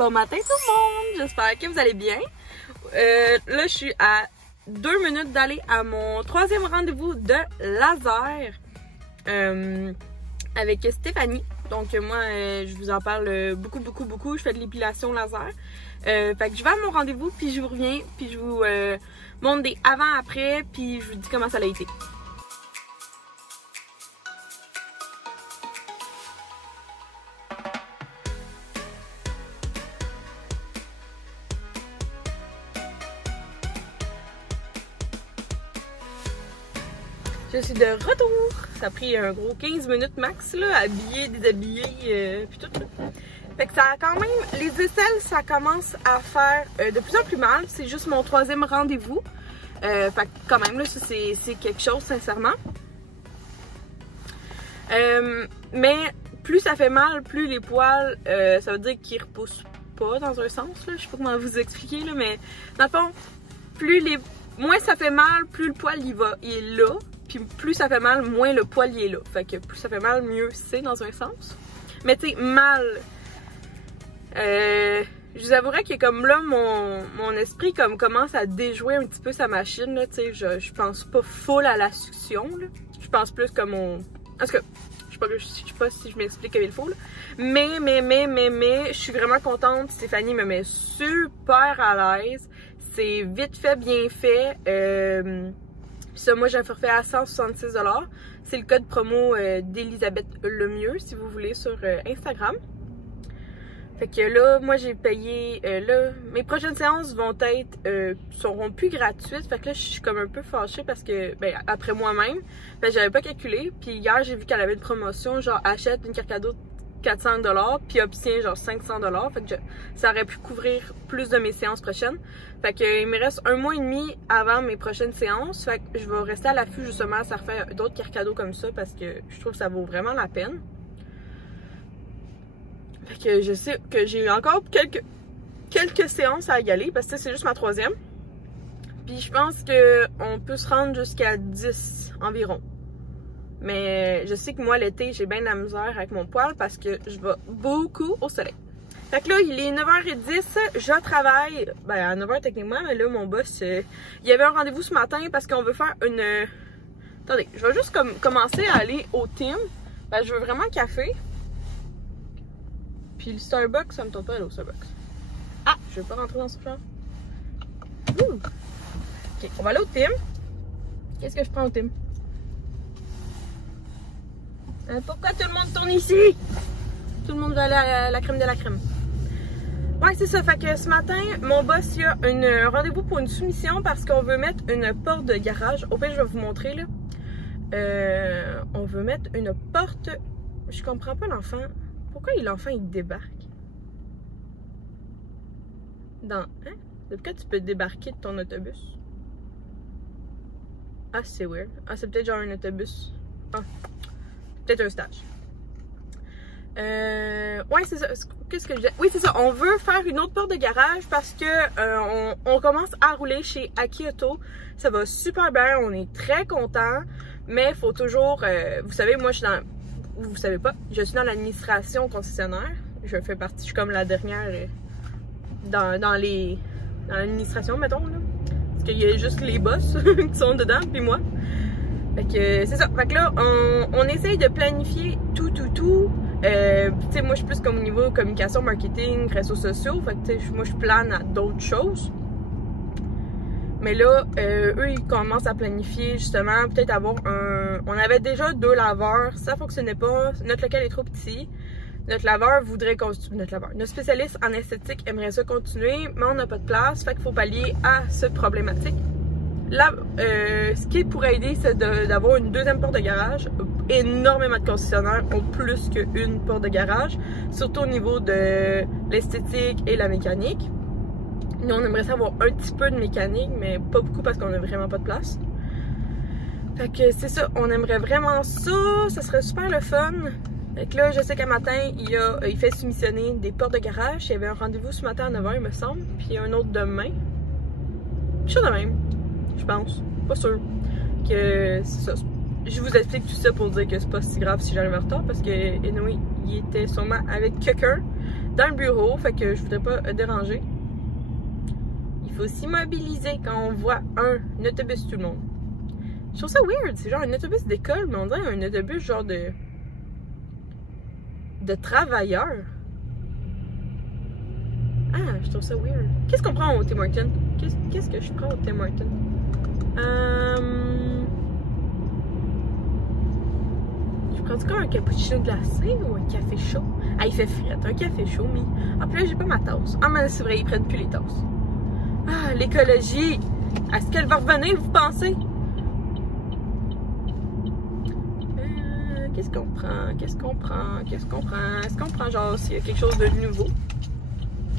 Bon matin tout le monde, j'espère que vous allez bien. Là, je suis à 2 minutes d'aller à mon 3e rendez-vous de laser avec Stéphanie. Donc moi, je vous en parle beaucoup. Je fais de l'épilation laser. Fait que je vais à mon rendez-vous, puis je vous reviens, puis je vous montre des avant-après, puis je vous dis comment ça a été. Je suis de retour. Ça a pris un gros 15 minutes max, là, habillé, déshabillé, puis tout. Fait que ça a quand même, les aisselles, ça commence à faire de plus en plus mal. C'est juste mon 3e rendez-vous. Fait que quand même, là, ça c'est quelque chose, sincèrement. Mais plus ça fait mal, plus les poils, ça veut dire qu'ils repoussent pas dans un sens, là. Je sais pas comment vous expliquer, là, mais dans le fond, moins ça fait mal, plus le poil il est là. Puis plus ça fait mal, moins le poil il est là. Fait que plus ça fait mal, mieux c'est dans un sens. Mais tu sais, mal. Je vous avouerais que comme là, mon esprit comme commence à déjouer un petit peu sa machine. Là, tu sais, je pense pas full à la succion. Là. Je pense plus comme on. Parce que je sais pas si je m'explique comme il faut. Là. Mais, je suis vraiment contente. Stéphanie me met super à l'aise. C'est vite fait, bien fait. Ça, moi, j'ai un forfait à 166 $. C'est le code promo d'Elisabeth Lemieux, si vous voulez, sur Instagram. Fait que là, moi, j'ai payé... là, mes prochaines séances seront plus gratuites. Fait que là, je suis comme un peu fâchée parce que, ben, après moi-même, ben, j'avais pas calculé. Puis hier, j'ai vu qu'elle avait une promotion, genre, achète une carte cadeau 400 $, puis obtient genre 500 $. Fait que ça aurait pu couvrir plus de mes séances prochaines. Fait que il me reste 1 mois et demi avant mes prochaines séances. Fait que je vais rester à l'affût justement à refaire d'autres cartes cadeaux comme ça parce que je trouve que ça vaut vraiment la peine. Fait que je sais que j'ai encore quelques séances à y aller parce que c'est juste ma 3e. Puis je pense qu'on peut se rendre jusqu'à 10 environ. Mais je sais que moi, l'été, j'ai bien de la misère avec mon poil parce que je vais beaucoup au soleil. Fait que là, il est 9h10, je travaille, ben à 9h techniquement, mais là, mon boss, il y avait un rendez-vous ce matin parce qu'on veut faire une... Attendez, je vais juste commencer à aller au Tim. Ben, je veux vraiment un café. Puis le Starbucks, ça me tente pas d'aller au Starbucks. Ah, je vais pas rentrer dans ce genre. Ok, on va aller au Tim. Qu'est-ce que je prends au Tim? Pourquoi tout le monde tourne ici? Tout le monde va aller à la crème de la crème. Ouais, c'est ça. Fait que ce matin, mon boss, il y a un rendez-vous pour une soumission parce qu'on veut mettre une porte de garage. Au pire, je vais vous montrer, là. On veut mettre une porte... Je comprends pas l'enfant. Pourquoi l'enfant, il débarque? Hein? Pourquoi tu peux débarquer de ton autobus? Ah, c'est weird. Ah, c'est peut-être genre un autobus. Ah. Peut-être un stage. Ouais, c'est ça. Qu'est-ce que je disais? Oui, c'est ça. On veut faire une autre porte de garage parce que on commence à rouler chez Aki Auto. Ça va super bien. On est très contents. Mais il faut toujours... vous savez, moi, je suis dans... Vous savez pas, je suis dans l'administration concessionnaire. Je suis comme la dernière dans l'administration, mettons. Là. Parce qu'il y a juste les boss qui sont dedans, puis moi. Fait que c'est ça. Fait que là, on essaye de planifier tout. Tu sais, moi, je suis plus comme au niveau communication, marketing, réseaux sociaux. Fait que, tu sais, moi, je plane à d'autres choses. Mais là, eux, ils commencent à planifier, justement, peut-être avoir On avait déjà 2 laveurs. Ça fonctionnait pas. Notre local est trop petit. Notre laveur voudrait continuer. Notre spécialiste en esthétique aimerait ça continuer, mais on n'a pas de place. Fait qu'il faut pallier à cette problématique. Là, ce qui pourrait aider, c'est d'avoir une 2e porte de garage. Énormément de concessionnaires ont plus qu'une porte de garage, surtout au niveau de l'esthétique et la mécanique. Nous, on aimerait savoir un petit peu de mécanique, mais pas beaucoup parce qu'on n'a vraiment pas de place. Fait que c'est ça, on aimerait vraiment ça. Ça serait super le fun. Fait que là, je sais qu'un matin, il fait soumissionner des portes de garage. Il y avait un rendez-vous ce matin à 9h, il me semble. Puis un autre demain. Chose de même. Je pense. Pas sûr. Que c'est ça. Je vous explique tout ça pour dire que c'est pas si grave si j'arrive en retard parce que anyway, il était sûrement avec quelqu'un dans le bureau, fait que je voudrais pas déranger. Il faut s'immobiliser quand on voit un autobus tout le monde. Je trouve ça weird, c'est genre un autobus d'école, mais on dirait un autobus genre de travailleurs. Ah, je trouve ça weird. Qu'est-ce qu'on prend au Tim Hortons? Qu'est-ce que je prends au Tim Hortons? Je prends comme un cappuccino glacé ou un café chaud? Ah, il fait frais, un café chaud, mais... Ah, puis là, j'ai pas ma tasse. Ah, mais c'est vrai, ils prennent plus les tasses. Ah, l'écologie! Est-ce qu'elle va revenir, vous pensez? Qu'est-ce qu'on prend? Qu'est-ce qu'on prend? Qu'est-ce qu'on prend? Est-ce qu'on prend genre s'il y a quelque chose de nouveau?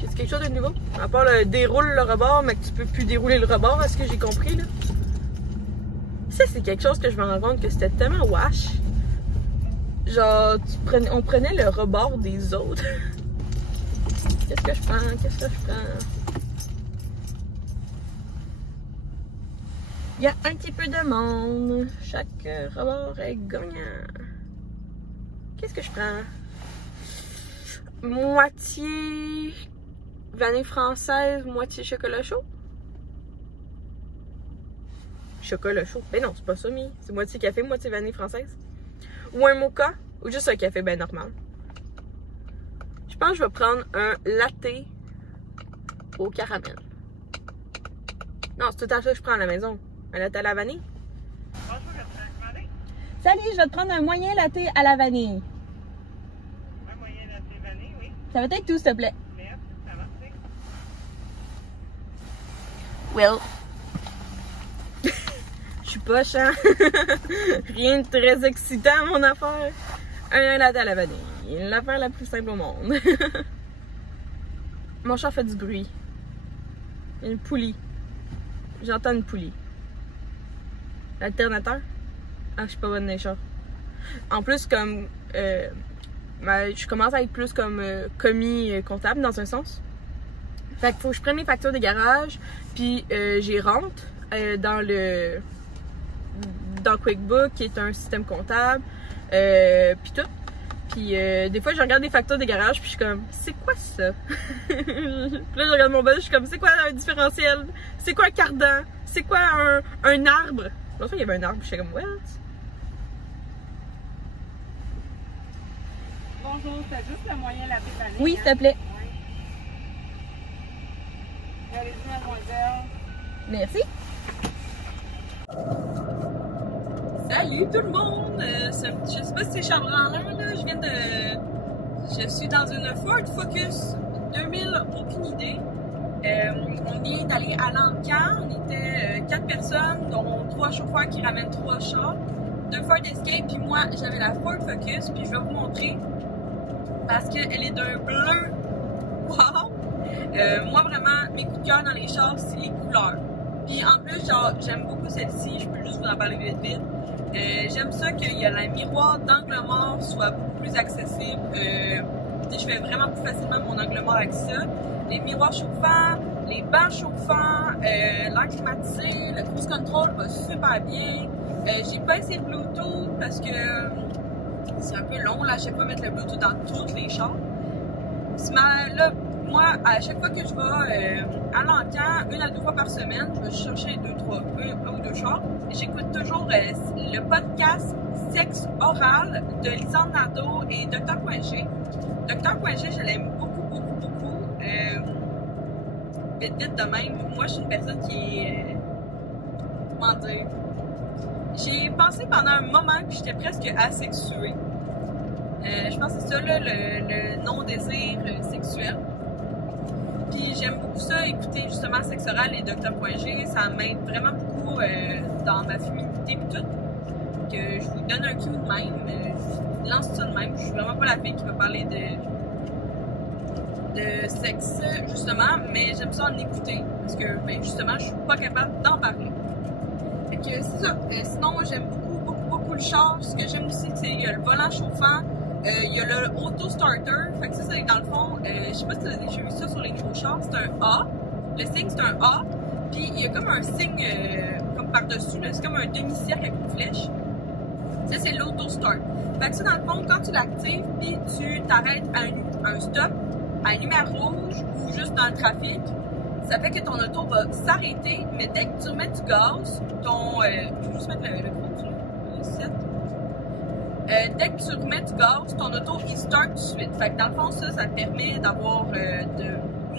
Est-ce quelque chose de nouveau? À part le déroule le rebord, mais que tu peux plus dérouler le rebord, est-ce que j'ai compris là? Ça, c'est quelque chose que je me rends compte que c'était tellement wash. Genre, on prenait le rebord des autres. Qu'est-ce que je prends? Qu'est-ce que je prends? Il y a un petit peu de monde. Chaque rebord est gagnant. Qu'est-ce que je prends? Moitié vanille française, moitié chocolat chaud. Chocolat chaud? Ben non, c'est pas ça, mais c'est moitié café, moitié vanille française. Ou un mocha, ou juste un café ben normal. Je pense que je vais prendre un latte au caramel. Non, c'est tout à ça que je prends à la maison. Un latte à la vanille. Bonjour, Salut, je vais te prendre un moyen latte à la vanille. un moyen latte vanille, oui. Ça va être tout, s'il te plaît. Merci, ça va, c'est. Well. Je suis poche, hein? Rien de très excitant, mon affaire. Un latte à la vanille. L'affaire la plus simple au monde. Mon chat fait du bruit. Il y a une poulie. J'entends une poulie. L'alternateur? Ah, je suis pas bonne dans les chats. En plus, comme... je commence à être plus comme commis comptable, dans un sens. Fait qu'il faut que je prenne les factures des garages, puis j'y rentre dans QuickBooks, qui est un système comptable, puis tout. Puis des fois, je regarde les factures des garages, puis je suis comme, c'est quoi ça? Puis là, je regarde mon boss, je suis comme, c'est quoi un différentiel? C'est quoi un cardan? C'est quoi un arbre? L'autre fois, il y avait un arbre, je suis comme, what? Bonjour, c'est juste le moyen latte vanille. Oui, s'il te plaît. Oui. Allez-y, mademoiselle. Merci. Salut tout le monde! Je sais pas si c'est chambranlant, là. Je suis dans une Ford Focus 2000, aucune idée. On vient d'aller à l'Ancan. On était 4 personnes, dont 3 chauffeurs qui ramènent 3 chars, 2 Ford Escape, puis moi j'avais la Ford Focus, puis je vais vous montrer parce qu'elle est d'un bleu. Wow! Moi vraiment, mes coups de cœur dans les chars, c'est les couleurs. Puis en plus, genre, j'aime beaucoup celle-ci, je peux juste vous en parler vite. J'aime ça qu'il y a le miroir d'angle mort soit beaucoup plus accessible. Je fais vraiment plus facilement mon angle mort avec ça. Les miroirs chauffants, les bancs chauffants, l'air climatisé, le cruise control va super bien. J'ai pas essayé le Bluetooth parce que c'est un peu long là, à chaque fois mettre le Bluetooth dans tous les chars. Là, moi, à chaque fois que je vais à l'Ancan, 1 à 2 fois par semaine, je vais chercher un ou deux chars. J'écoute toujours le podcast Sexe oral de Lisanne Nadeau et Dr.G. Dr.G, je l'aime beaucoup. Vite de même, moi je suis une personne qui est... comment dire? J'ai pensé pendant un moment que j'étais presque asexuée. Je pense que c'est ça là, le non-désir sexuel. Puis j'aime beaucoup ça, écouter justement Sexe oral et Dr.G. Ça m'aide vraiment beaucoup dans ma féminité et tout. Que je vous donne un cue de même, je lance ça de même. Je suis vraiment pas la fille qui va parler de sexe justement, mais j'aime ça en écouter parce que ben, justement je suis pas capable d'en parler. Fait que c'est ça. Sinon moi j'aime beaucoup le char. Ce que j'aime aussi c'est le volant chauffant. Il y a le auto starter, fait que ça c'est dans le fond, je sais pas si tu as déjà vu ça sur les nouveaux chars, c'est un A, le signe c'est un A, puis il y a comme un signe comme par-dessus, c'est comme un demi-cercle avec une flèche. Ça c'est l'auto start. Fait que ça dans le fond, quand tu l'actives, puis tu t'arrêtes à un stop, à une lumière rouge ou juste dans le trafic, ça fait que ton auto va s'arrêter, mais dès que tu remets du gaz, je vais juste mettre le gros du 7. Dès que tu remets du gaz, ton auto il start tout de suite. Fait que dans le fond, ça te permet d'avoir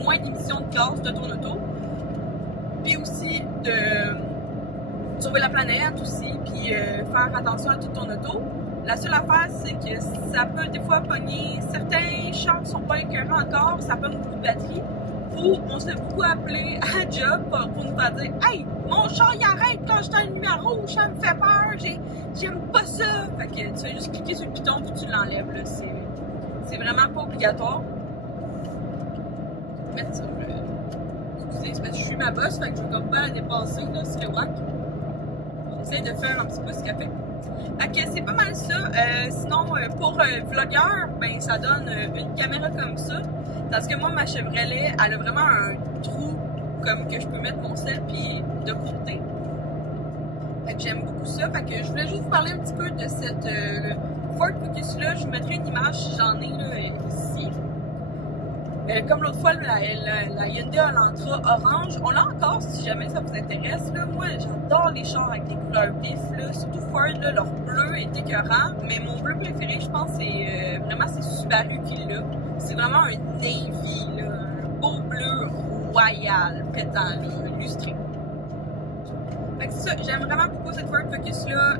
moins d'émissions de gaz de ton auto. Puis aussi de sauver la planète aussi, puis faire attention à toute ton auto. La seule affaire, c'est que ça peut des fois pogner, certains chars ne sont pas écœurants encore, ça pogne beaucoup de batterie. Ou on se fait beaucoup appeler à job pour nous faire dire « Hey, mon char il arrête quand je suis dans une lumière rouge, ça me fait peur, j'aime pas ça! » Fait que tu vas juste cliquer sur le piton puis tu l'enlèves, là. C'est vraiment pas obligatoire. Je vais mettre ça, excusez, c'est parce que je suis ma bosse, fait que je veux comme pas la dépasser, là, ce serait wack. J'essaie de faire un petit peu ce qu'elle fait. Fait que c'est pas mal ça. Sinon, pour vlogueur, ben ça donne une caméra comme ça. Parce que moi, ma Chevrolet, elle a vraiment un trou comme que je peux mettre mon sel puis de côté. Fait que j'aime beaucoup ça. Fait que je voulais juste vous parler un petit peu de cette Ford Focus là. Je vous mettrai une image si j'en ai là, ici. Comme l'autre fois, la Hyundai Elantra orange, on l'a encore si jamais ça vous intéresse. Là. Moi, j'adore les chars avec des couleurs vives, là. Surtout Ford, là, leur bleu est écœurant. Mais mon bleu préféré, je pense, c'est vraiment Subaru qui l'a. C'est vraiment un navy, là, un beau bleu royal, pétant, là, lustré. Fait que c'est ça, j'aime vraiment beaucoup cette Ford Focus là.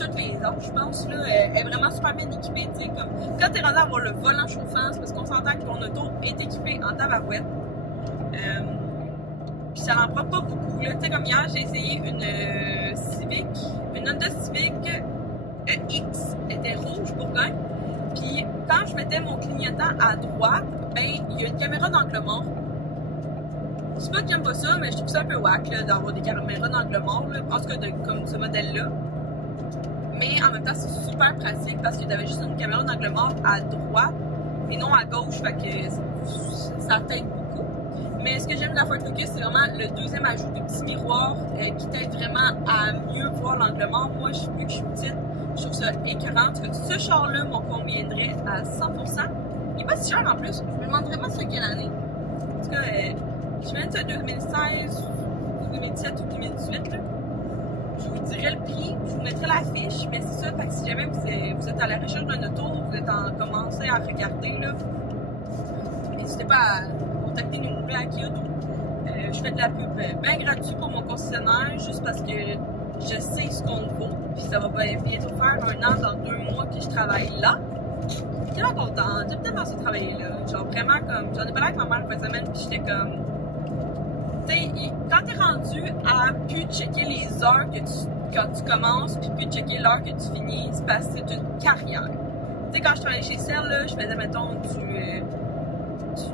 Toutes les autres, je pense, là, elle est vraiment super bien équipée, tu sais, comme quand t'es rendu à avoir le volant chauffant, c'est parce qu'on s'entend que ton auto est équipée en tabarouette. Puis ça n'en prend pas beaucoup, là, tu sais, comme hier, j'ai essayé une Honda Civic X, elle était rouge Bourgogne, puis quand je mettais mon clignotant à droite, ben, il y a une caméra d'angle mort. C'est pas que j'aime pas ça, mais je trouve ça un peu wack, là, d'avoir des caméras d'angle mort, là, en tout cas, comme ce modèle-là. Mais en même temps, c'est super pratique parce que tu avais juste une caméra d'angle mort à droite et non à gauche, fait que ça t'aide beaucoup. Mais ce que j'aime de la Ford Focus, c'est vraiment le deuxième ajout de petit miroir qui t'aide vraiment à mieux voir l'angle mort. Moi, vu que je suis petite, je trouve ça écœurant. En tout cas, ce char-là m'en conviendrait à 100%. Il est pas si cher en plus. Je me demande vraiment c'est quelle année. En tout cas, je me dis 2016, 2017 ou 2018. Là. Je vous dirai le prix, je vous mettrai l'affiche, mais c'est ça, fait que si jamais vous êtes à la recherche d'un auto, vous êtes en commencer à regarder, là, n'hésitez pas à contacter nous à Kyoto. Je fais de la pub bien gratuite pour mon concessionnaire, juste parce que je sais ce qu'on vaut, puis ça va bientôt faire 1 an dans 2 mois que je travaille là. Je suis tellement contente, j'ai tellement ce travailler là, genre vraiment comme, j'en ai parlé avec ma mère une semaine, puis j'étais comme... Quand t'es rendu à plus checker les heures quand tu commences, puis plus checker l'heure que tu finis, c'est parce que c'est une carrière. Tu sais, quand je travaillais chez Cell, là, je faisais, mettons, du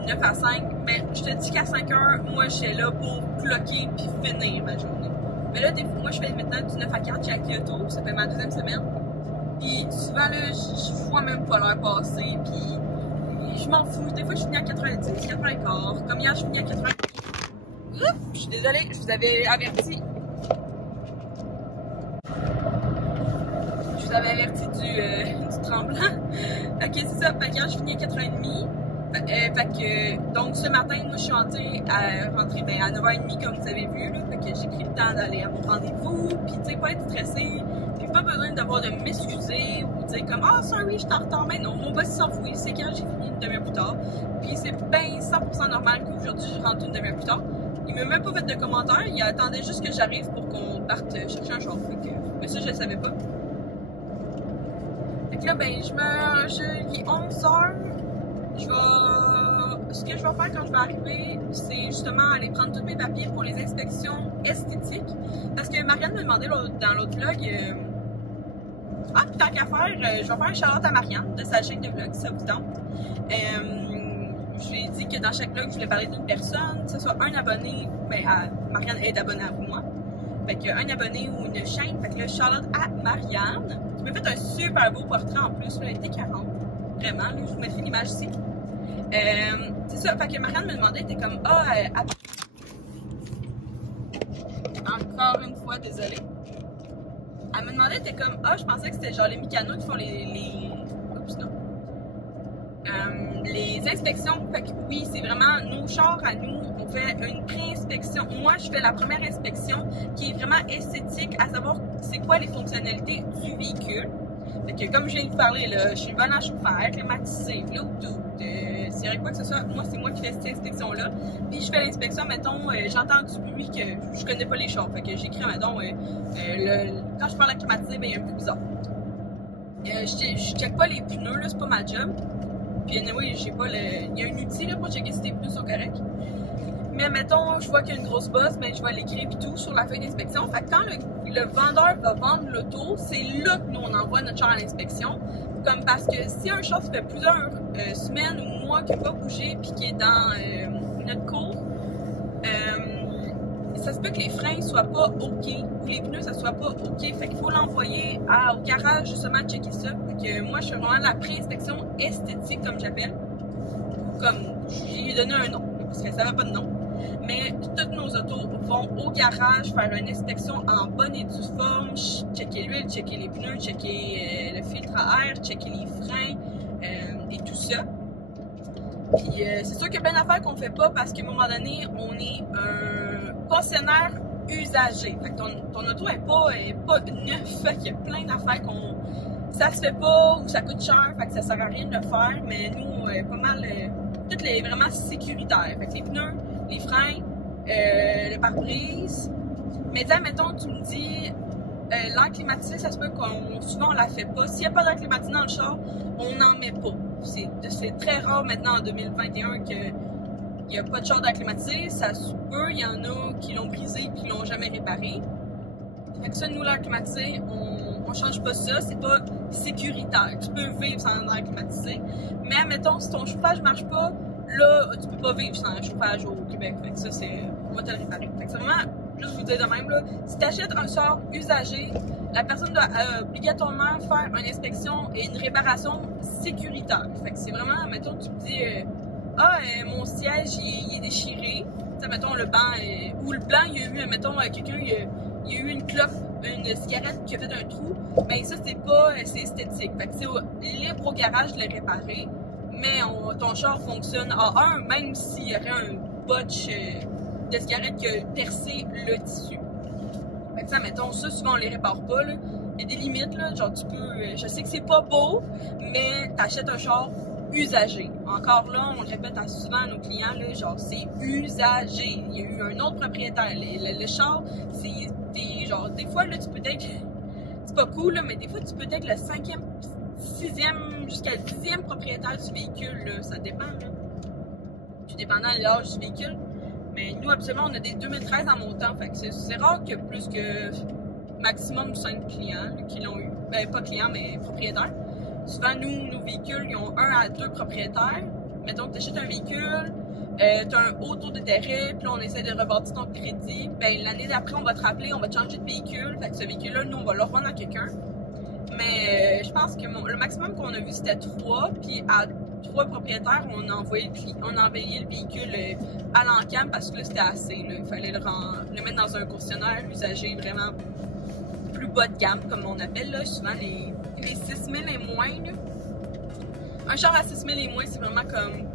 9 à 5, mais je te dis qu'à 5 heures, moi, je suis là pour cloquer puis finir ma journée. Mais là, moi, je fais maintenant du 9 à 4 chez Kyoto, ça fait ma 2e semaine. Puis souvent, là, je vois même pas l'heure passer, puis je m'en fous. Des fois, je finis à 90, 95, comme hier, je finis à 90. Je suis désolée, je vous avais averti. Je vous avais averti du tremblant. Ok, c'est ça. Fait que hier, je finis à 4h30. Donc, ce matin, moi, je suis rentrée à 9h30, comme vous avez vu. Là, fait que j'ai pris le temps d'aller à mon rendez-vous. Puis, tu sais, pas être stressée. Puis, pas besoin d'avoir de m'excuser ou dire comme, ah, sorry, je suis en retard. Mais non, mon boss s'en fout. C'est quand j'ai fini une demi-heure plus tard. Puis, c'est bien 100% normal qu'aujourd'hui, je rentre une demi-heure plus tard. Il m'a même pas fait de commentaires, il attendait juste que j'arrive pour qu'on parte chercher un char. Mais ça, je le savais pas. Fait que là, ben, il est 11h. Ce que je vais faire quand je vais arriver, c'est justement aller prendre tous mes papiers pour les inspections esthétiques. Parce que Marianne m'a demandé dans l'autre vlog, ah, puis tant qu'à faire, je vais faire un shout-out à Marianne de sa chaîne de vlog, si ça vous tente. Je lui ai dit que dans chaque vlog, je voulais parler d'une personne, que ce soit un abonné, ben, Marianne est abonnée à moi. Fait qu'un abonné ou une chaîne, fait que le shout-out à Marianne, qui m'a fait un super beau portrait en plus, là, elle était 40. Vraiment, là, je vous mettrai l'image ici. C'est ça, fait que Marianne me demandait, elle était comme, encore une fois, désolée. Elle me demandait, elle était comme, je pensais que c'était genre les Mécanos qui font Oups, non. les inspections, fait que oui, c'est vraiment nos chars à nous, on fait une pré-inspection. Moi, je fais la première inspection qui est vraiment esthétique, à savoir c'est quoi les fonctionnalités du véhicule. Fait que comme je viens de vous parler, là, je suis bonne à chauffer, climatisé, Bluetooth, s'il y avait quoi que ce soit, moi c'est moi qui fais cette inspection-là. Puis je fais l'inspection, mettons, j'entends du bruit que je connais pas les chars. Fait que j'écris, mettons, quand je parle à climatiser, ben il y a un peu bizarre. Je check pas les pneus, là, c'est pas ma job. Puis anyway, j'ai pas le. Il y a un outil là, pour checker si tes pneus sont corrects. Mais mettons, je vois qu'il y a une grosse bosse, ben je vais l'écrire et tout sur la feuille d'inspection. Fait que quand le vendeur va vendre l'auto, c'est là que nous on envoie notre char à l'inspection. Comme parce que si un char fait plusieurs semaines ou mois qu'il n'a pas bougé puis qui est dans notre cours, ça se peut que les freins soient pas OK ou les pneus ça soit pas OK. Fait qu'il faut l'envoyer au garage justement checker ça. Fait que moi je fais vraiment la pré-inspection esthétique comme j'appelle. Comme j'ai donné un nom parce que ça n'avait pas de nom. Mais toutes nos autos vont au garage faire une inspection en bonne et due forme, checker l'huile, checker les pneus, checker le filtre à air, checker les freins et tout ça. Puis c'est sûr qu'il y a plein d'affaires qu'on fait pas parce qu'à un moment donné, on est un concessionnaire usagé. Fait que ton auto est pas neuf. Fait qu'il y a plein d'affaires ça se fait pas ou ça coûte cher. Fait que ça sert à rien de le faire. Mais nous, pas mal, tout est vraiment sécuritaire. Fait que les pneus, les freins, le pare-brise. Mais mettons, tu me dis, l'air climatisé, ça se peut souvent on la fait pas. S'il n'y a pas d'air climatisé dans le char, on n'en met pas. C'est très rare maintenant en 2021 qu'il n'y a pas de char d'air climatisé. Ça se peut, il y en a qui l'ont brisé et qui l'ont jamais réparé. Fait que ça, nous, l'air climatisé, on change pas ça. C'est pas sécuritaire. Tu peux vivre sans air climatisé. Mais mettons, si ton chauffage marche pas, là, tu peux pas vivre sans chauffage au Québec. Fait que ça, on va te le réparer. Fait que c'est vraiment, juste vous dire de même, là, si tu achètes un char usagé, la personne doit obligatoirement faire une inspection et une réparation sécuritaire. Fait que c'est vraiment, mettons, tu te dis, mon siège, il est déchiré. T'sais, mettons, le banc, ou le blanc, il y a eu, mettons, quelqu'un, il y a eu une clope, une cigarette qui a fait un trou. Ben ça, c'est esthétique. Fait que c'est libre au garage de le réparer. Mais ton char fonctionne à même s'il y aurait un botch de cigarette qui a percé le tissu. Fait que ça, mettons, ça, souvent on les répare pas, là. Il y a des limites, là. Genre, tu peux. Je sais que c'est pas beau, mais t'achètes un char usagé. Encore là, on le répète souvent à nos clients, là, genre, c'est usagé. Il y a eu un autre propriétaire. Le char, c'est genre, des fois, là, tu peux être. C'est pas cool, là, mais des fois, tu peux être le 5e, 6e, jusqu'à le 10e propriétaire du véhicule, là. Ça dépend, là. Tout dépendant de l'âge du véhicule. Mais nous, absolument, on a des 2013 en montant. Fait que c'est rare qu'il y ait plus que maximum 5 clients là, qui l'ont eu. Ben, pas clients, mais propriétaires. Souvent, nous, nos véhicules, ils ont 1 à 2 propriétaires. Mettons que tu achètes un véhicule, tu as un haut taux d'intérêt, puis là, on essaie de rebâtir ton crédit. Ben, l'année d'après, on va te rappeler, on va te changer de véhicule. Fait que ce véhicule-là, nous, on va le revendre à quelqu'un. Mais je pense que le maximum qu'on a vu, c'était 3. Puis à 3 propriétaires, on a envoyé le véhicule à l'encam parce que là, c'était assez. Là. Il fallait le mettre dans un concessionnaire usagé vraiment plus bas de gamme, comme on appelle. Là. Souvent, les 6000 et moins. Là. Un char à 6000 et moins, c'est vraiment comme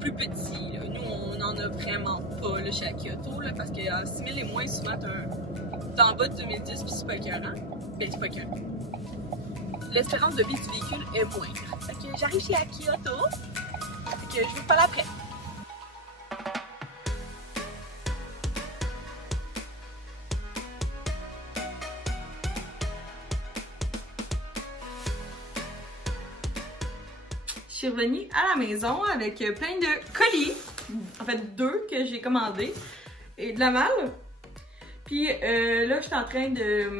plus petit. Là. Nous, on n'en a vraiment pas là, chez Akioto, là, parce qu'à 6000 et moins, souvent, t'es en bas de 2010 puis c'est pas écœurant. Ben, c'est pas écœurant. L'espérance de vie du véhicule est moindre. Fait que j'arrive chez Akioto. Fait que je vous parle après. Je suis revenue à la maison avec plein de colis. En fait, 2 que j'ai commandés. Et de la malle. Puis là, je suis en train de...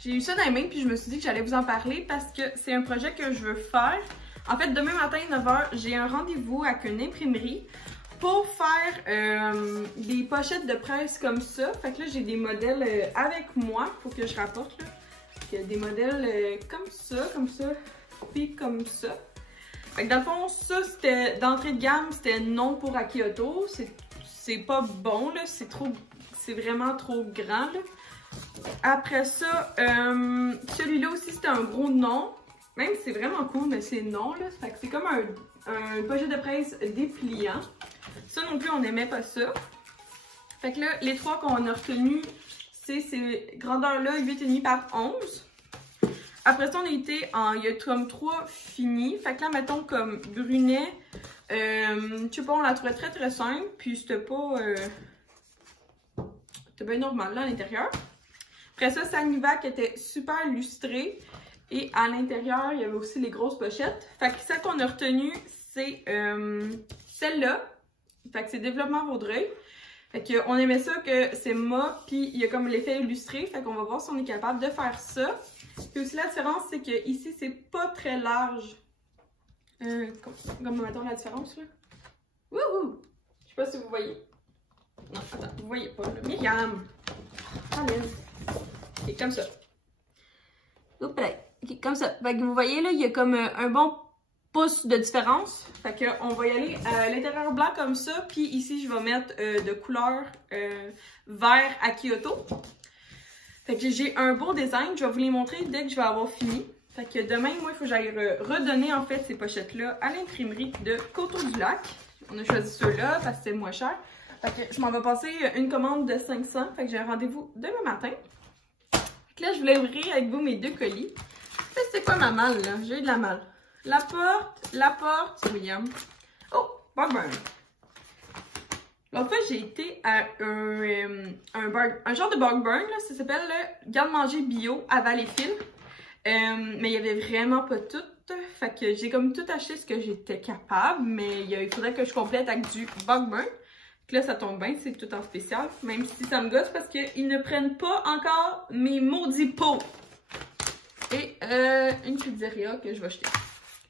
J'ai eu ça dans les mains, puis je me suis dit que j'allais vous en parler parce que c'est un projet que je veux faire. En fait, demain matin, 9h, j'ai un rendez-vous avec une imprimerie pour faire des pochettes de presse comme ça. Fait que là, j'ai des modèles avec moi. Faut que je rapporte, là. Il y a des modèles comme ça, puis comme ça. Fait que dans le fond, ça, c'était d'entrée de gamme, c'était non pour Akioto. C'est pas bon, là. C'est vraiment trop grand, là. Après ça, celui-là aussi, c'était un gros non. Même si c'est vraiment cool, mais c'est non, là. Fait que c'est comme un pochette de presse dépliant. Ça non plus, on n'aimait pas ça. Fait que là, les trois qu'on a retenus, c'est ces grandeurs-là, 8,5 par 11. Après ça, on a été en... Il y a comme 3 finis. Fait que là, mettons comme Brunet, je sais pas, on la trouvait très très simple. Puis c'était pas... c'était bien normal là à l'intérieur. Après ça, Sanivac était super lustré. Et à l'intérieur, il y avait aussi les grosses pochettes. Fait que celle qu'on a retenue, c'est celle-là. Fait que c'est Développement Vaudreuil. Fait qu'on aimait ça que c'est mat, puis il y a comme l'effet illustré. Fait qu'on va voir si on est capable de faire ça. Puis aussi la différence, c'est que ici c'est pas très large. Comme mettons la différence là. Wouhou! Je sais pas si vous voyez. Non, attends, vous voyez pas là. Myriam! Allez. Ok, comme ça. Oups là. Ok, comme ça. Fait que vous voyez là, il y a comme un bon pouce de différence. Fait que on va y aller à l'intérieur blanc comme ça. Puis ici, je vais mettre de couleur vert à Kyoto. Fait que j'ai un beau design. Je vais vous les montrer dès que je vais avoir fini. Fait que demain, moi, il faut que j'aille redonner en fait ces pochettes-là à l'imprimerie de Coteau-du-Lac. On a choisi ceux-là parce que c'est le moins cher. Fait que je m'en vais passer une commande de 500. Fait que j'ai un rendez-vous demain matin. Fait que là, je voulais ouvrir avec vous mes 2 colis. C'est quoi ma malle, là? J'ai eu de la malle. La porte, William. Oh, Bugburn. L'autre fois, j'ai été à un genre de Bugburn, là, ça s'appelle le garde-manger bio à Valleyfield. Mais il y avait vraiment pas tout. Fait que j'ai comme tout acheté ce que j'étais capable, mais il faudrait que je complète avec du Bugburn. Là, ça tombe bien, c'est tout en spécial. Même si ça me gosse parce qu'ils ne prennent pas encore mes maudits pots. Et une pizzeria que je vais acheter.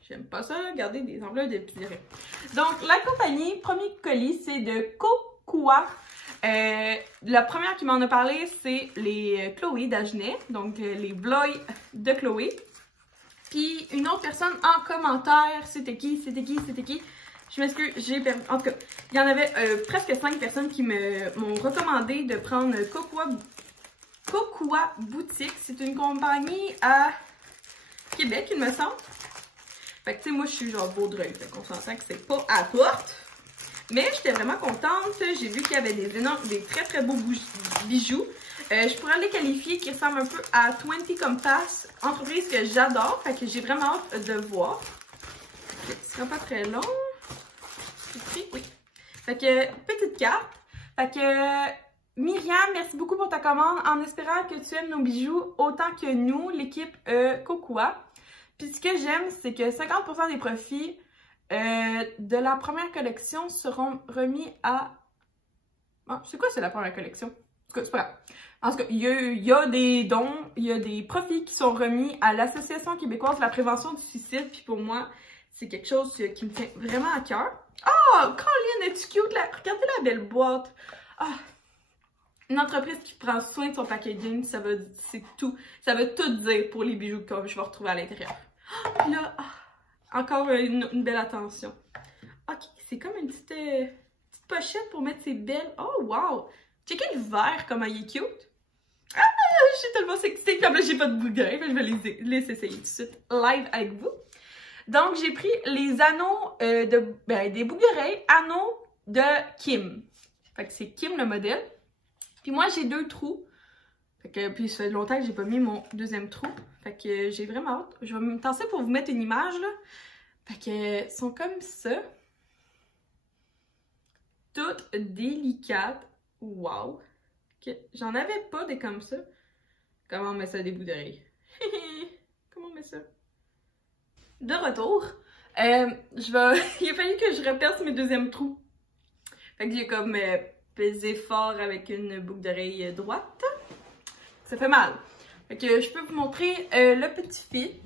J'aime pas ça, garder des enveloppes de pizzeria. Donc, la compagnie, premier colis, c'est de Kokua. La première qui m'en a parlé, c'est les Chloé d'Agenais. Donc, les Bloy de Chloé. Puis, une autre personne en commentaire, c'était qui? Je m'excuse, j'ai perdu. En tout cas, il y en avait presque 5 personnes qui m'ont recommandé de prendre Kokua Boutique. C'est une compagnie à Québec, il me semble. Fait que tu sais, moi je suis genre Vaudreuil, fait qu'on s'entend que c'est pas à porte. Mais j'étais vraiment contente. J'ai vu qu'il y avait des très très beaux bijoux. Je pourrais les qualifier qui ressemblent un peu à 20 Compass, entreprise que j'adore. Fait que j'ai vraiment hâte de voir. Okay, ce sera pas très long. Oui. Fait que petite carte. Fait que Myriam, merci beaucoup pour ta commande en espérant que tu aimes nos bijoux autant que nous, l'équipe Kokua. Puis ce que j'aime, c'est que 50% des profits de la première collection seront remis à... Ah, c'est quoi c'est la première collection? En tout cas, c'est pas grave. En tout cas, il y a des dons, il y a des profits qui sont remis à l'Association québécoise de la prévention du suicide. Puis pour moi, c'est quelque chose qui me tient vraiment à cœur. Oh, Colin, es-tu cute? Regardez la belle boîte. Ah, une entreprise qui prend soin de son packaging, c'est tout. Ça veut tout dire pour les bijoux que je vais retrouver à l'intérieur. Puis là, encore une belle attention. Ok, c'est comme une petite pochette pour mettre ces belles... Oh, wow! Checkez le verre, comment il est cute. Ah, je suis tellement sexy. Comme là, j'ai pas de boucle d'oreille, je vais les laisser essayer tout de suite live avec vous. Donc, j'ai pris les anneaux des boucles d'oreilles, anneaux de Kim. Fait que c'est Kim le modèle. Puis moi, j'ai 2 trous. Fait que, puis ça fait longtemps que j'ai pas mis mon deuxième trou. Fait que j'ai vraiment hâte. Je vais me tasser pour vous mettre une image, là. Fait que, sont comme ça. Toutes délicates. Wow. J'en avais pas des comme ça. Comment on met ça des boucles d'oreilles? Comment on met ça? De retour, il a fallu que je reperce mes deuxièmes trous. Fait que j'ai comme pesé fort avec une boucle d'oreille droite. Ça fait mal. Fait que je peux vous montrer le petit fit.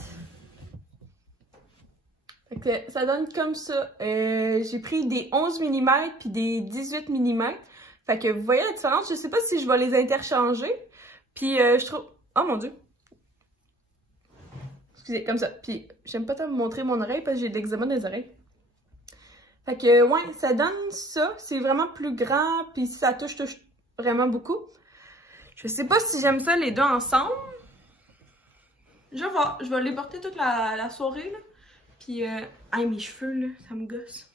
Fait que ça donne comme ça. J'ai pris des 11 mm puis des 18 mm. Fait que vous voyez la différence. Je sais pas si je vais les interchanger. Puis je trouve... Oh mon Dieu! Excusez, comme ça. Puis, j'aime pas tant vous montrer mon oreille parce que j'ai de l'eczéma dans les oreilles. Fait que, ouais, ça donne ça. C'est vraiment plus grand, puis ça touche vraiment beaucoup. Je sais pas si j'aime ça les deux ensemble. je vais les porter toute la soirée, là. Puis, mes cheveux, là, ça me gosse.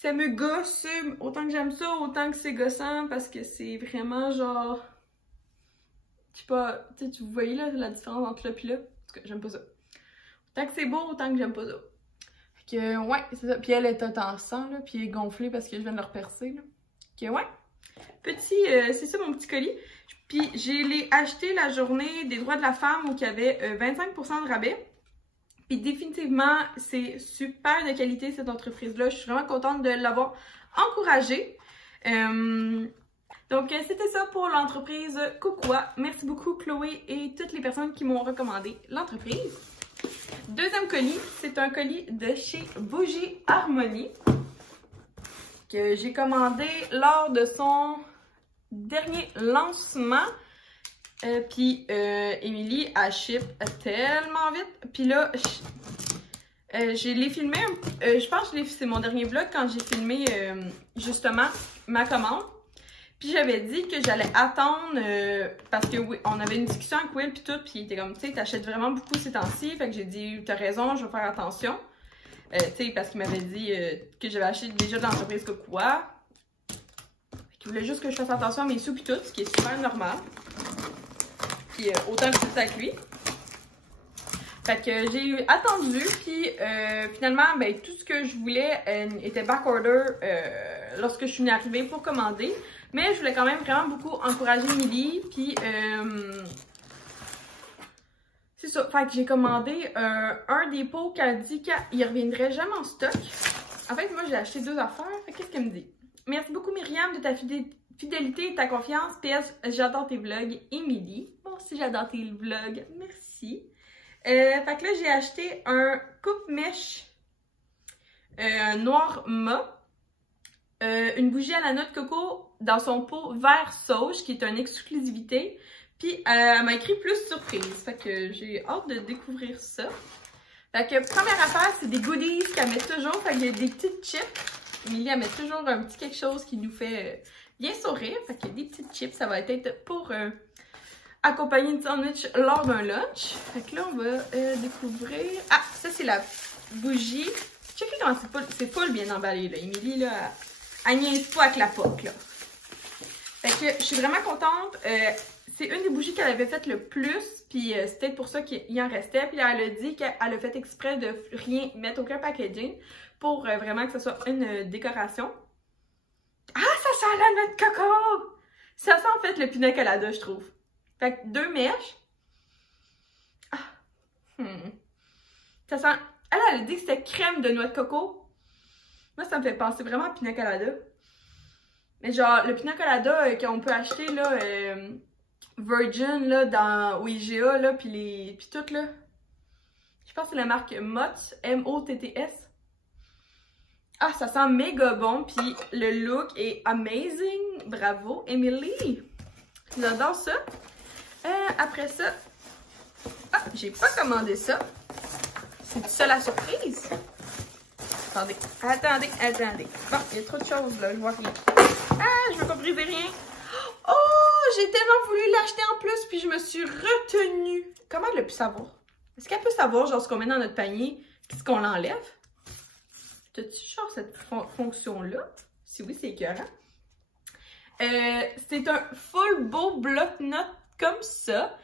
Ça me gosse, autant que j'aime ça, autant que c'est gossant, parce que c'est vraiment genre... Je sais pas, vous voyez là la différence entre là et là? En tout cas, j'aime pas ça. Autant que c'est beau, autant que j'aime pas ça. Fait que, ouais, c'est ça. Puis elle est en sang, là, puis elle est gonflée parce que je viens de le repercer, là. Fait que, ouais. C'est ça mon petit colis. Puis, je l'ai acheté la journée des droits de la femme où il y avait 25% de rabais. Puis définitivement, c'est super de qualité cette entreprise-là. Je suis vraiment contente de l'avoir encouragée. Donc, c'était ça pour l'entreprise Kokua. Merci beaucoup Chloé et toutes les personnes qui m'ont recommandé l'entreprise. Deuxième colis, c'est un colis de chez Bougie Harmonie que j'ai commandé lors de son dernier lancement. Puis Émilie, elle ship tellement vite. Puis là, je l'ai filmé, je pense que c'est mon dernier vlog quand j'ai filmé justement ma commande. Puis j'avais dit que j'allais attendre parce que oui, on avait une discussion avec Will puis tout, puis il était comme, tu sais, t'achètes vraiment beaucoup ces temps-ci. Fait que j'ai dit, t'as raison, je vais faire attention. Tu sais, parce qu'il m'avait dit que j'avais acheté déjà de l'entreprise Kokua. Il voulait juste que je fasse attention à mes sous puis tout, ce qui est super normal. Puis autant que c'est avec lui. Fait que j'ai attendu, puis finalement, ben, tout ce que je voulais était backorder lorsque je suis venue arriver pour commander. Mais je voulais quand même vraiment beaucoup encourager Millie, puis c'est ça. Fait que j'ai commandé un des pots qu'elle dit qu'il reviendrait jamais en stock. En fait, moi, j'ai acheté 2 affaires. Fait qu'est-ce qu'elle me dit? Merci beaucoup, Myriam, de ta fidélité et ta confiance. PS, j'adore tes vlogs. Émilie. Bon, si j'adore tes vlogs, merci. Fait que là, j'ai acheté un coupe-mèche noir mat. Une bougie à la noix de coco dans son pot vert sauge, qui est une exclusivité. Puis, elle m'a écrit plus surprise. Fait que j'ai hâte de découvrir ça. Fait que première affaire, c'est des goodies qu'elle met toujours. Fait qu'il y a des petites chips. Émilie, elle met toujours un petit quelque chose qui nous fait bien sourire. Fait qu'il y a des petites chips. Ça va être pour accompagner une sandwich lors d'un lunch. Fait que là, on va découvrir... Ah, ça, c'est la bougie. Checkez comment c'est full bien emballé, là. Émilie, là, elle niaise pas avec la poque, là. Fait que je suis vraiment contente. C'est une des bougies qu'elle avait fait le plus. Puis c'est peut-être pour ça qu'il en restait. Puis là, elle a dit qu'elle a fait exprès de rien mettre, aucun packaging, pour vraiment que ce soit une décoration. Ah, ça sent la noix de coco! Ça sent en fait le pina colada, je trouve. Fait que 2 mèches. Ah. Ça sent... Elle a dit que c'était crème de noix de coco. Moi, ça me fait penser vraiment à pina colada. Mais genre, le pina colada qu'on peut acheter, là, Virgin, là, dans IGA, là, puis tout, là. Je pense que c'est la marque Motts, M-O-T-T-S. Ah, ça sent méga bon, puis le look est amazing. Bravo, Emily. J'adore ça. Après ça, ah, j'ai pas commandé ça. C'est ça la surprise? Attendez. Bon, il y a trop de choses, là, je vois rien. Ah, je veux pas briser rien. Oh, j'ai tellement voulu l'acheter en plus, puis je me suis retenue. Comment elle a pu savoir? Est-ce qu'elle peut savoir, genre, ce qu'on met dans notre panier, puis ce qu'on l'enlève? T'as-tu, genre, cette fonction-là? Si oui, c'est écœurant. C'est un full beau bloc-notes comme ça.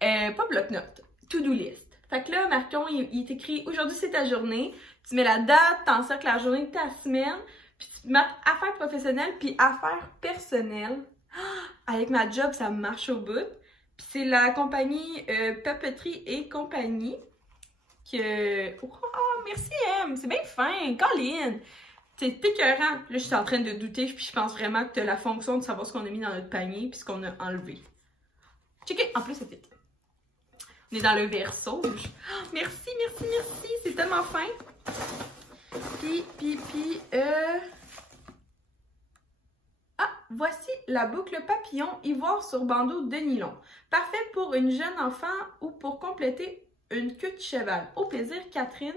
Pas bloc-notes, to-do list. Fait que là, Marcon, il est écrit « Aujourd'hui, c'est ta journée ». Tu mets la date, t'encercles la journée de ta semaine, puis tu marques « Affaires professionnelles » puis « Affaires personnelles ». Avec ma job, ça marche au bout. Puis c'est la compagnie Papeterie et compagnie que... Oh, merci M, c'est bien fin, Colin! C'est écœurant. Là, je suis en train de douter, puis je pense vraiment que tu as la fonction de savoir ce qu'on a mis dans notre panier, puis ce qu'on a enlevé. Checkez, en plus, c'est vite. On est dans le verso. Oh, merci, c'est tellement fin. Ah, voici la boucle papillon ivoire sur bandeau de nylon. Parfaite pour une jeune enfant ou pour compléter une queue de cheval. Au plaisir, Catherine,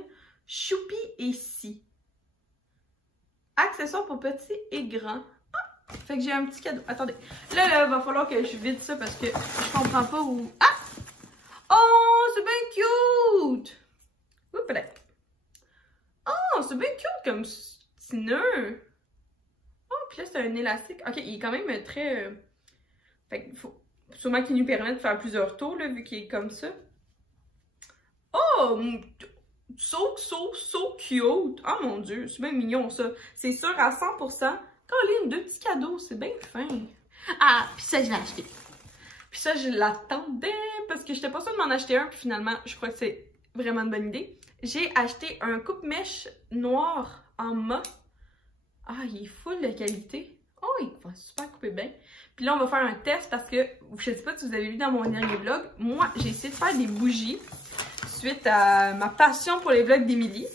Choupi et Si. Accessoires pour petits et grands. Ah, fait que j'ai un petit cadeau. Attendez. Là, il va falloir que je vide ça parce que je comprends pas où... Ah! Oh, c'est bien cute! Oups, là. Oh, c'est bien cute comme petit nœud. Oh, puis là, c'est un élastique. Ok, il est quand même très... Fait qu'il faut sûrement qu'il nous permette de faire plusieurs tours, là, vu qu'il est comme ça. Oh! So cute! Oh mon Dieu, c'est bien mignon, ça. C'est sûr à 100%. Colline, 2 petits cadeaux, c'est bien fin. Ah, puis ça, je l'ai acheté. Puis ça, je l'attendais parce que j'étais pas sûre de m'en acheter un. Puis finalement, je crois que c'est vraiment une bonne idée. J'ai acheté un coupe-mèche noir en mat. Ah, il est full de qualité. Oh, il va super couper bien. Puis là, on va faire un test parce que, je sais pas si vous avez vu dans mon dernier vlog, moi, j'ai essayé de faire des bougies suite à ma passion pour les vlogs d'Émilie.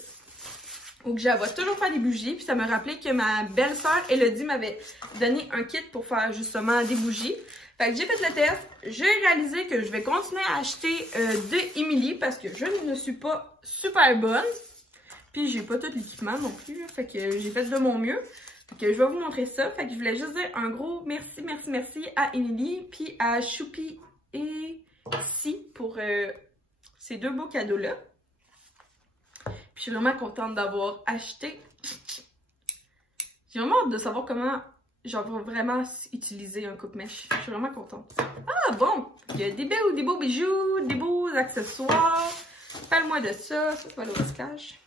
Donc, j'avais toujours faire des bougies. Puis ça m'a rappelé que ma belle-sœur, Elodie, m'avait donné un kit pour faire justement des bougies. Fait que j'ai fait le test. J'ai réalisé que je vais continuer à acheter de Émilie parce que je ne suis pas super bonne. Puis j'ai pas tout l'équipement non plus. Là, fait que j'ai fait de mon mieux. Fait que je vais vous montrer ça. Fait que je voulais juste dire un gros merci à Émilie. Puis à Choupi et Si pour ces 2 beaux cadeaux-là. Puis je suis vraiment contente d'avoir acheté. J'ai vraiment hâte de savoir comment genre vraiment utiliser un coupe-mèche. Je suis vraiment contente. Ah bon! Il y a des beaux bijoux, des beaux accessoires. Parle-moi de ça. Ça va aller au recyclage.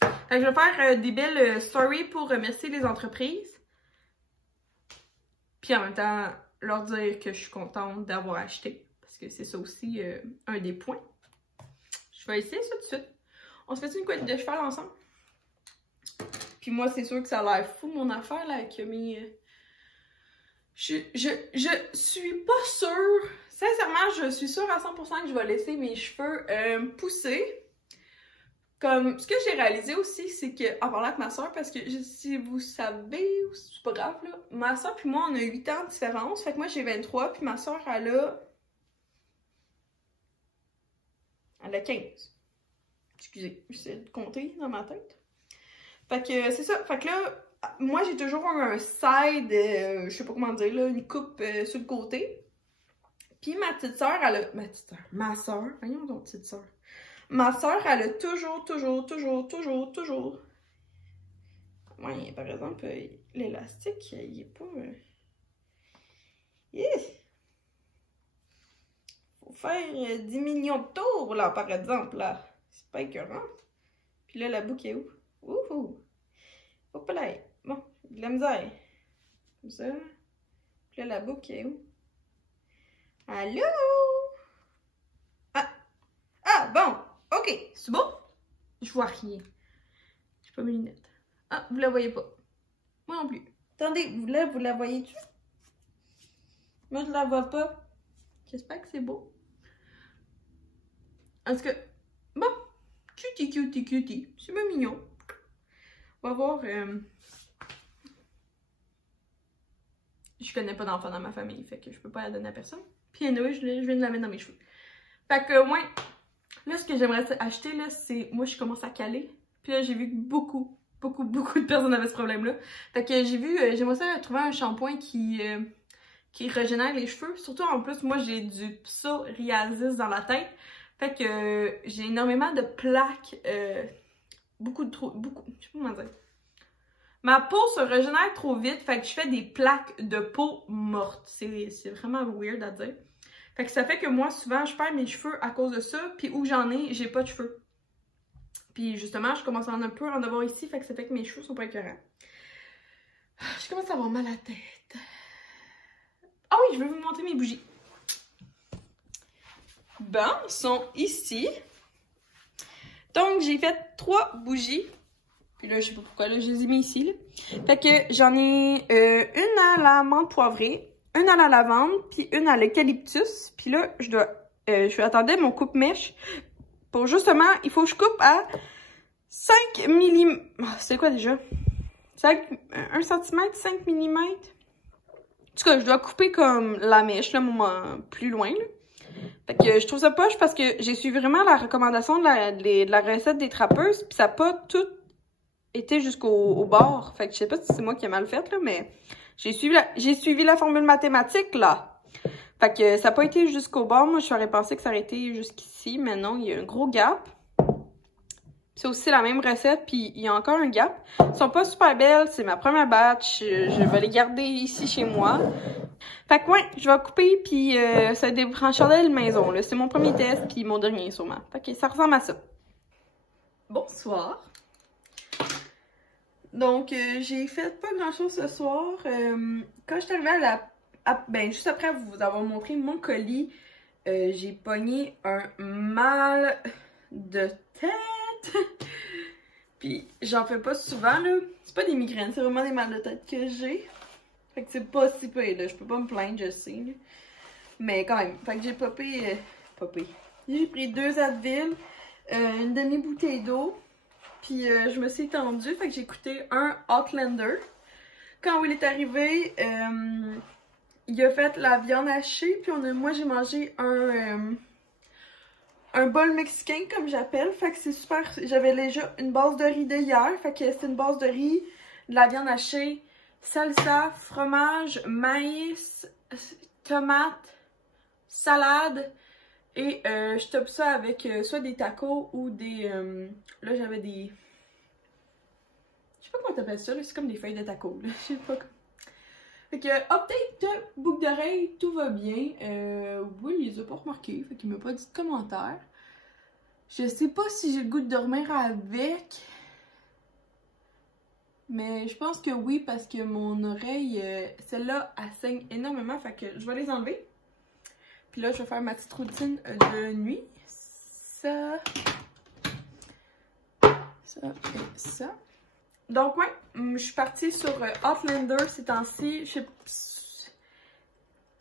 Fait que je vais faire des belles stories pour remercier les entreprises. Puis en même temps, leur dire que je suis contente d'avoir acheté. Parce que c'est ça aussi un des points. Je vais essayer ça tout de suite. On se fait une couette de cheval ensemble? Puis moi, c'est sûr que ça a l'air fou, mon affaire, là, avec mes... Je suis pas sûre. Sincèrement, je suis sûre à 100% que je vais laisser mes cheveux pousser. Comme, ce que j'ai réalisé aussi, c'est que, en parlant avec ma soeur, parce que si vous savez, c'est pas grave, là, ma soeur puis moi, on a 8 ans de différence. Fait que moi, j'ai 23, puis ma soeur, elle a 15. Excusez, j'essaie de compter dans ma tête. Fait que c'est ça. Fait que là, moi j'ai toujours un side, je sais pas comment dire, là, une coupe sur le côté. Puis ma petite soeur, elle a... Ma soeur, voyons donc, petite soeur. Ma soeur, elle a toujours... Ouais, par exemple, l'élastique, il est pas... Yeah. Faut faire 10 millions de tours, là, par exemple, là. C'est pas écœurant. Puis là, la boucle est où? Wouhou! Hop là! Bon, de la misère. Comme ça. Puis là, la boucle est où? Allô? Ah! Ah, bon! OK! C'est bon? Je vois rien. J'ai pas mes lunettes. Ah, vous la voyez pas. Moi non plus. Attendez, là, vous la voyez-tu? Moi, je la vois pas. J'espère que c'est beau. En tout cas, bon. Cutie. C'est bien mignon. On va voir. Je connais pas d'enfant dans ma famille, fait que je peux pas la donner à personne. Puis anyway, je viens de la mettre dans mes cheveux. Fait que, ouais. Là, ce que j'aimerais acheter, là, c'est... Moi, je commence à caler. Puis là, j'ai vu que beaucoup de personnes avaient ce problème-là. Fait que j'ai vu... j'aimerais ça trouver un shampoing qui régénère les cheveux. Surtout, en plus, moi, j'ai du psoriasis dans la tête. Fait que j'ai énormément de plaques, beaucoup, je sais pas comment dire. Ma peau se régénère trop vite, fait que je fais des plaques de peau morte. C'est vraiment weird à dire. Fait que ça fait que moi, souvent, je perds mes cheveux à cause de ça, puis où j'en ai, j'ai pas de cheveux. Puis justement, je commence à un peu en avoir ici, fait que ça fait que mes cheveux sont pas écœurants. Je commence à avoir mal à la tête. Ah oui, je vais vous montrer mes bougies. Bon, ils sont ici. Donc, j'ai fait 3 bougies. Puis là, je sais pas pourquoi, là, je les ai mis ici, là. Fait que j'en ai une à la menthe poivrée, une à la lavande, puis une à l'eucalyptus. Puis là, je attendais mon coupe-mèche pour justement, il faut que je coupe à 5 mm. C'est quoi déjà? 1 cm, 5 mm. En tout cas, je dois couper comme la mèche, là, plus loin, là. Fait que je trouve ça poche parce que j'ai suivi vraiment la recommandation de la recette des trappeuses, puis ça n'a pas tout été jusqu'au bord. Fait que je sais pas si c'est moi qui ai mal fait, là, mais j'ai suivi la formule mathématique, là. Fait que ça n'a pas été jusqu'au bord. Moi, j'aurais pensé que ça aurait été jusqu'ici, mais non, il y a un gros gap. C'est aussi la même recette, puis il y a encore un gap. Elles sont pas super belles, c'est ma première batch. Je vais les garder ici chez moi. Fait que ouais, je vais couper, puis ça va être en chandelle maison. C'est mon premier test, puis mon dernier sûrement. Fait que ça ressemble à ça. Bonsoir. Donc, j'ai fait pas grand-chose ce soir. Quand je suis arrivée ben, juste après vous avoir montré mon colis, j'ai pogné un mal de tête. Puis j'en fais pas souvent, là. C'est pas des migraines, c'est vraiment des mal de tête que j'ai. Fait que c'est pas si pire, là. Je peux pas me plaindre, je sais, là. Mais quand même, fait que j'ai popé. J'ai pris 2 Advil, une demi-bouteille d'eau. Puis je me suis étendue, fait que j'ai écouté un Outlander. Quand Will est arrivé, il a fait la viande hachée, puis moi j'ai mangé un bol mexicain comme j'appelle. Fait que c'est super. J'avais déjà une base de riz de hier, fait que c'était une base de riz, de la viande hachée, salsa, fromage, maïs, tomate, salade. Et je top ça avec soit des tacos ou des... là, j'avais des... Je sais pas comment t'appelles ça, c'est comme des feuilles de tacos, là. Je sais pas comment... Fait que, update, boucle d'oreille, tout va bien. Oui, il les a pas remarqués, fait qu'il m'a pas dit de commentaire. Je sais pas si j'ai le goût de dormir avec. Mais je pense que oui, parce que mon oreille, celle-là, elle saigne énormément, fait que je vais les enlever. Puis là, je vais faire ma petite routine de nuit. Ça et ça. Donc, ouais, je suis partie sur Outlander ces temps-ci.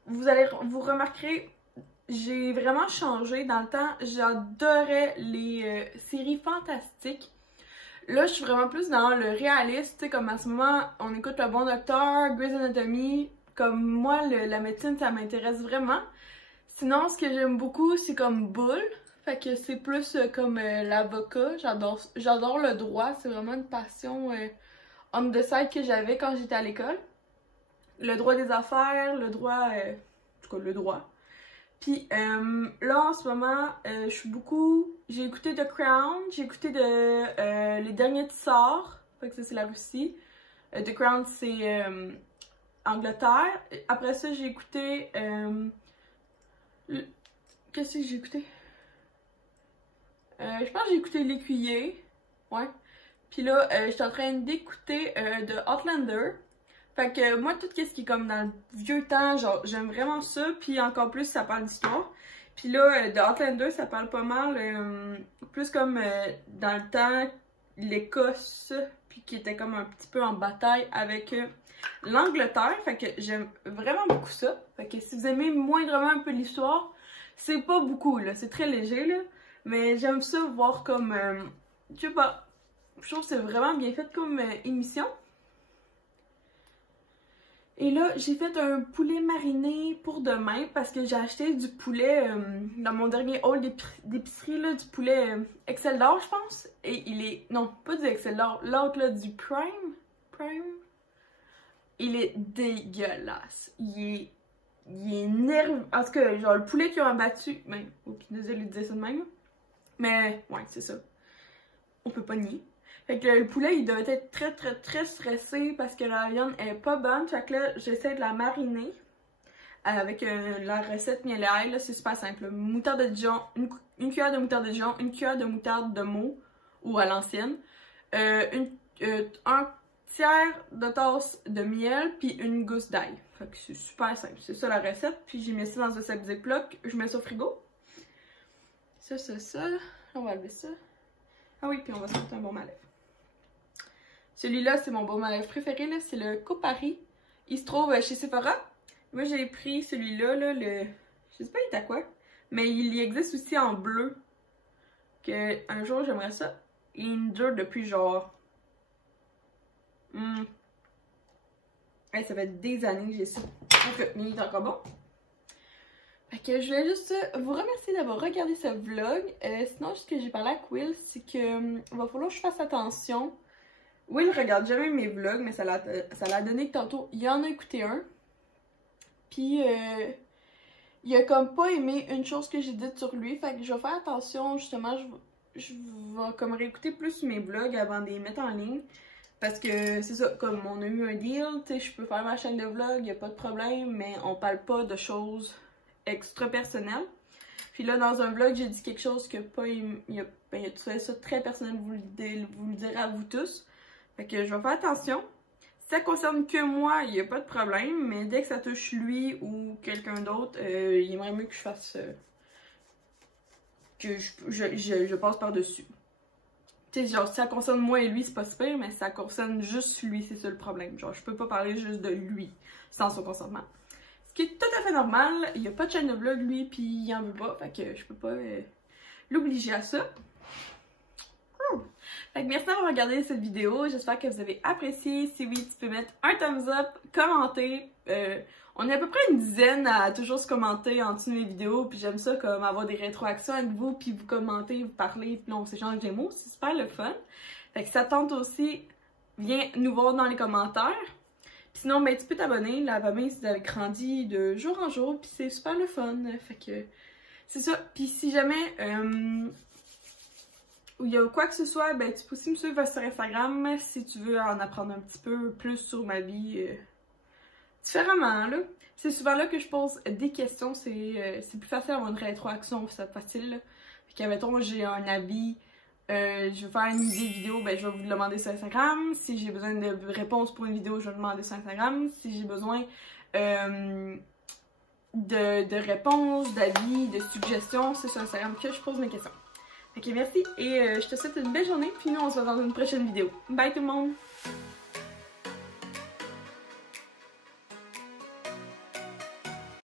Vous remarquerez, j'ai vraiment changé. Dans le temps, j'adorais les séries fantastiques. Là, je suis vraiment plus dans le réaliste. Tu sais, comme à ce moment, on écoute Le Bon Docteur, Grey's Anatomy. Comme moi, la médecine, ça m'intéresse vraiment. Sinon, ce que j'aime beaucoup, c'est comme Bull. Fait que c'est plus comme l'avocat. J'adore le droit. C'est vraiment une passion on the side que j'avais quand j'étais à l'école. Le droit des affaires, le droit... en tout cas, le droit. Puis là, en ce moment, je suis beaucoup... J'ai écouté The Crown. J'ai écouté Les Derniers Tsars. Fait que ça, c'est la Russie. The Crown, c'est Angleterre. Après ça, j'ai écouté... Qu'est-ce que j'ai écouté? Je pense que j'ai écouté L'Écuyer. Ouais. Puis là, je suis en train d'écouter de Outlander. Fait que moi, tout ce qui est comme dans le vieux temps, genre, j'aime vraiment ça. Puis encore plus, ça parle d'histoire. Puis là, de Outlander, ça parle pas mal. Plus comme dans le temps, l'Écosse. Puis qui était comme un petit peu en bataille avec l'Angleterre. Fait que j'aime vraiment beaucoup ça. Fait que si vous aimez moindrement un peu l'histoire, c'est pas beaucoup, là. C'est très léger, là. Mais j'aime ça voir comme... je sais pas. Je trouve que c'est vraiment bien fait comme émission. Et là, j'ai fait un poulet mariné pour demain parce que j'ai acheté du poulet dans mon dernier haul d'épicerie, là, du poulet Excel d'or, je pense. Et il est... Non, pas du Excel d'or. L'autre, là, du Prime. Il est dégueulasse. Il est nerveux. En tout cas, genre, le poulet qu'ils ont abattu... Ben, ok, désolé de dire ça de même. Mais, ouais, c'est ça. On peut pas nier. Fait que le poulet, il doit être très stressé parce que la viande est pas bonne. Fait que là, j'essaie de la mariner avec la recette miel et ail. C'est super simple. Moutarde de Dijon, une cuillère de moutarde de Dijon, une cuillère de moutarde de Meaux ou à l'ancienne, un tiers de tasse de miel, puis une gousse d'ail. Fait que c'est super simple. C'est ça la recette. Puis j'ai mis ça dans un sac Ziploc. Je mets ça au frigo. Ça. On va lever ça. Ah oui, puis on va se mettre un baume à lèvres. Celui-là, c'est mon baume à lèvres préféré, c'est le Copari. Il se trouve chez Sephora. Moi, j'ai pris celui-là, là, je sais pas il est à quoi, mais il y existe aussi en bleu. Que un jour, j'aimerais ça. Il me dure depuis genre... Hey, ça fait des années que j'ai ça. Donc, il est encore bon. Fait que je voulais juste vous remercier d'avoir regardé ce vlog. Sinon, ce que j'ai parlé avec Will, c'est que va falloir que je fasse attention. Will regarde jamais mes vlogs, mais ça l'a donné que tantôt, il en a écouté un. Puis, il a comme pas aimé une chose que j'ai dite sur lui. Fait que je vais faire attention, justement, je vais comme réécouter plus mes vlogs avant de les mettre en ligne. Parce que c'est ça, comme on a eu un deal, tu sais, je peux faire ma chaîne de vlog, y a pas de problème, mais on parle pas de choses extra personnelles. Puis là, dans un vlog, j'ai dit quelque chose que pas il a trouvé ça très personnel, vous le dire à vous tous. Fait que je vais faire attention. Si ça concerne que moi, il n'y a pas de problème, mais dès que ça touche lui ou quelqu'un d'autre, il aimerait mieux que je fasse que je passe par-dessus. Tu sais, genre, si ça concerne moi et lui, c'est pas super, mais ça concerne juste lui, c'est ça le problème. Genre, je peux pas parler juste de lui sans son consentement. Ce qui est tout à fait normal, il n'y a pas de chaîne de vlog, lui, puis il en veut pas, fait que je peux pas l'obliger à ça. Fait que merci d'avoir regardé cette vidéo, j'espère que vous avez apprécié. Si oui, tu peux mettre un thumbs up, commenter. On est à peu près une dizaine à toujours se commenter en dessous de mes vidéos, puis j'aime ça comme avoir des rétroactions avec vous, puis vous commentez, vous parlez, puis là on s'échange des mots, c'est super le fun. Fait que ça tente aussi, viens nous voir dans les commentaires. Puis sinon, ben tu peux t'abonner, la famille c'est grandi de jour en jour, puis c'est super le fun. Fait que c'est ça. Puis si jamais il y a quoi que ce soit, ben tu peux aussi me suivre sur Instagram si tu veux en apprendre un petit peu plus sur ma vie différemment, là. C'est souvent là que je pose des questions, c'est plus facile d'avoir une rétroaction, c'est facile, là. Fait que, mettons, j'ai un avis, je veux faire une idée de vidéo, ben je vais vous le demander sur Instagram. Si j'ai besoin de réponses pour une vidéo, je vais le demander sur Instagram. Si j'ai besoin de réponses, d'avis, de suggestions, c'est sur Instagram que je pose mes questions. Ok, merci et je te souhaite une belle journée, puis nous on se voit dans une prochaine vidéo. Bye tout le monde!